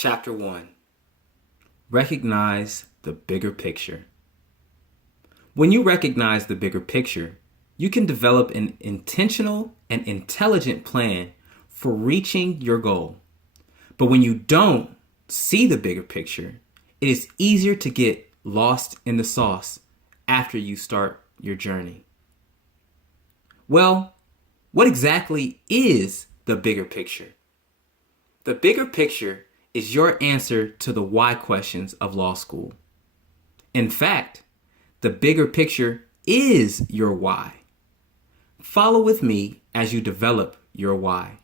Chapter 1. Recognize the bigger picture. When you recognize the bigger picture, you can develop an intentional and intelligent plan for reaching your goal. But when you don't see the bigger picture, it is easier to get lost in the sauce after you start your journey. Well, what exactly is the bigger picture? The bigger picture is your answer to the why questions of law school. In fact, the bigger picture is your why. Follow with me as you develop your why.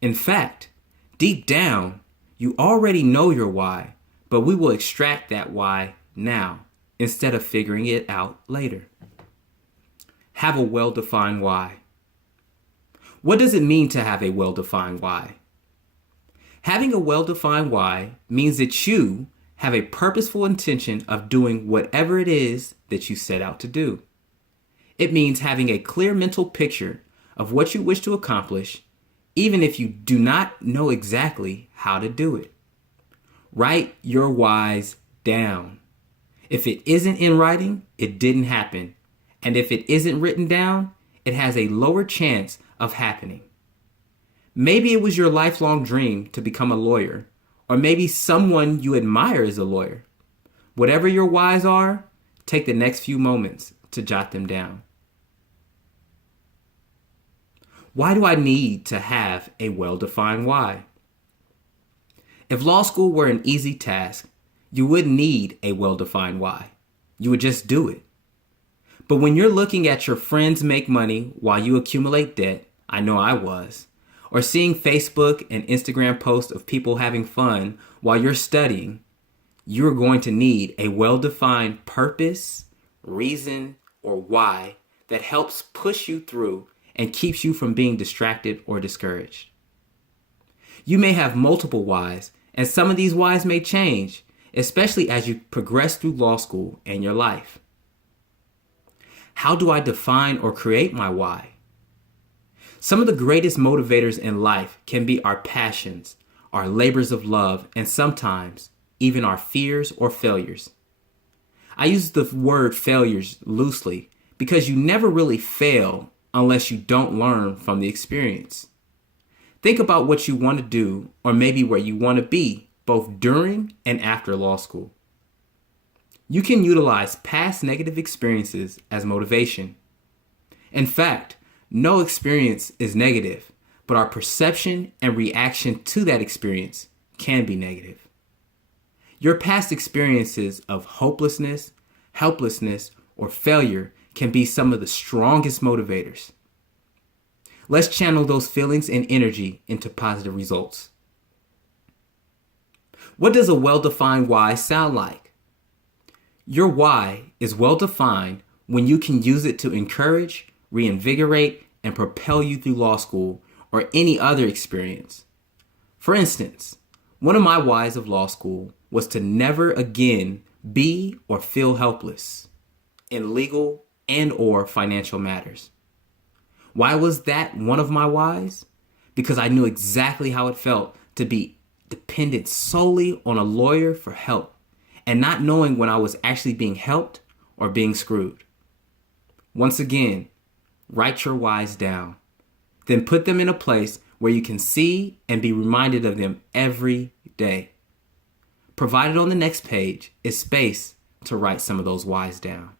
In fact, deep down, you already know your why, but we will extract that why now instead of figuring it out later. Have a well-defined why. What does it mean to have a well-defined why? Having a well-defined why means that you have a purposeful intention of doing whatever it is that you set out to do. It means having a clear mental picture of what you wish to accomplish, even if you do not know exactly how to do it. Write your whys down. If it isn't in writing, it didn't happen. And if it isn't written down, it has a lower chance of happening. Maybe it was your lifelong dream to become a lawyer, or maybe someone you admire is a lawyer. Whatever your whys are, take the next few moments to jot them down. Why do I need to have a well-defined why? If law school were an easy task, you wouldn't need a well-defined why. You would just do it. But when you're looking at your friends make money while you accumulate debt, I know I was, or seeing Facebook and Instagram posts of people having fun while you're studying, you're going to need a well-defined purpose, reason, or why that helps push you through and keeps you from being distracted or discouraged. You may have multiple whys, and some of these whys may change, especially as you progress through law school and your life. How do I define or create my why? Some of the greatest motivators in life can be our passions, our labors of love, and sometimes even our fears or failures. I use the word failures loosely because you never really fail unless you don't learn from the experience. Think about what you want to do or maybe where you want to be both during and after law school. You can utilize past negative experiences as motivation. In fact, no experience is negative, but our perception and reaction to that experience can be negative. Your past experiences of hopelessness, helplessness, or failure can be some of the strongest motivators. Let's channel those feelings and energy into positive results. What does a well-defined why sound like? Your why is well-defined when you can use it to encourage, reinvigorate, and propel you through law school or any other experience. For instance, one of my whys of law school was to never again be or feel helpless in legal and or financial matters. Why was that one of my whys? Because I knew exactly how it felt to be dependent solely on a lawyer for help and not knowing when I was actually being helped or being screwed. Once again, write your whys down. Then put them in a place where you can see and be reminded of them every day. Provided on the next page is space to write some of those whys down.